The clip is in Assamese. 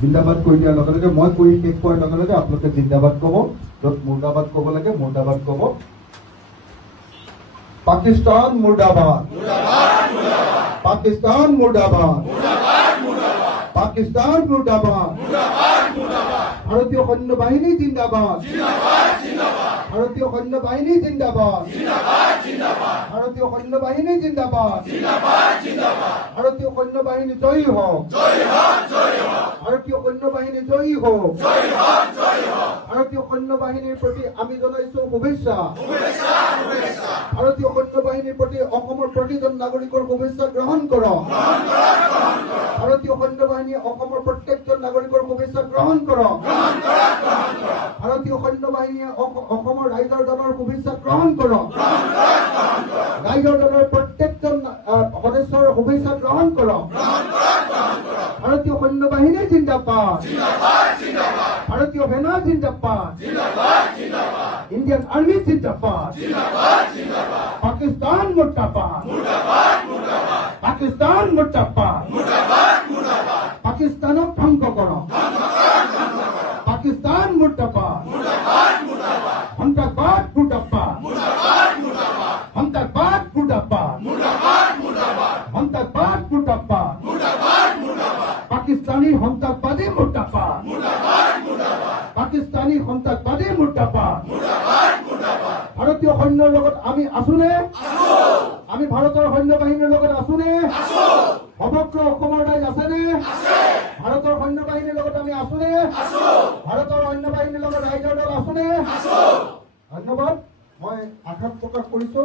জিন্দাবাদ কৈ দিয়াৰ লগে লগে মই কৈ শেষ কৰাৰ লগে লগে আপোনালোকে জিন্দাবাদ ক'ব, য'ত মুৰ্দাবাদ ক'ব লাগে মুৰ্দাবাদ ক'ব। পাকিস্তান মুৰ্দাবাদ, পাকিস্তান মুৰ্দাবাদ, পাকিস্তান মুৰ্দাবাদ, ভাৰতীয় সৈন্য বাহিনী জিন্দাবাদ, ভাৰতীয় সৈন্য বাহিনী জিন্দাবাদ, ভাৰতীয় সৈন্য বাহিনী জিন্দাবাদ, ভাৰতীয় সৈন্য বাহিনী জয়ী হওক, ভাৰতীয় সৈন্য বাহিনী জয়ী হওক, ভাৰতীয় সৈন্য বাহিনীৰ প্ৰতি আমি জনাইছো শুভেচ্ছা, ভাৰতীয় সৈন্য বাহিনীৰ প্ৰতি অসমৰ প্ৰতিজন নাগৰিকৰ শুভেচ্ছা গ্ৰহণ কৰক, ভাৰতীয় সৈন্য বাহিনীয়ে অসমৰ প্ৰত্যেকজন নাগৰিকৰ শুভেচ্ছা গ্ৰহণ কৰক, ভাৰতীয় সৈন্য বাহিনীয়ে অসমৰ ৰাইজৰ দলৰ শুভেচ্ছা গ্ৰহণ কৰক, ৰাইজৰ দলৰ প্ৰত্যেকজন সদস্যৰ শুভেচ্ছা গ্ৰহণ কৰক। ভাৰতীয় সৈন্য বাহিনী জিন্দাবাদ, ভাৰতীয় সেনা জিন্দাবাদ, ইণ্ডিয়ান আৰ্মি জিন্দাবাদ, পাকিস্তান মুৰ্দাবাদ, পাকিস্তান মুৰ্দাবাদ, পাকিস্তানক ধ্বংস কৰক, পাকিস্তান মুৰ্দাবাদ, সন্ত্ৰাসবাদ মুৰ্দাবাদ, সন্ত্ৰাসবাদ মুৰ্দাবাদ, সন্ত্ৰাসবাদ মুৰ্দাবাদ, পাকিস্তানী সন্ত্ৰাসবাদী মুৰ্দাবাদ, পাকিস্তানী সন্ত্ৰাসবাদী মুৰ্দাবাদ। ভাৰতীয় সৈন্যৰ লগত আমি আছোনে? আমি ভাৰতৰ সৈন্য বাহিনীৰ লগত আছোনে? সমগ্ৰ অসমৰ ৰাইজ আছেনে? ভাৰতৰ সৈন্য বাহিনীৰ লগত আমি আছোনে? ভাৰতৰ সৈন্য বাহিনীৰ লগত ৰাইজৰ দল আছোনে? ধন্যবাদ। মই আশা প্ৰকাশ কৰিছো।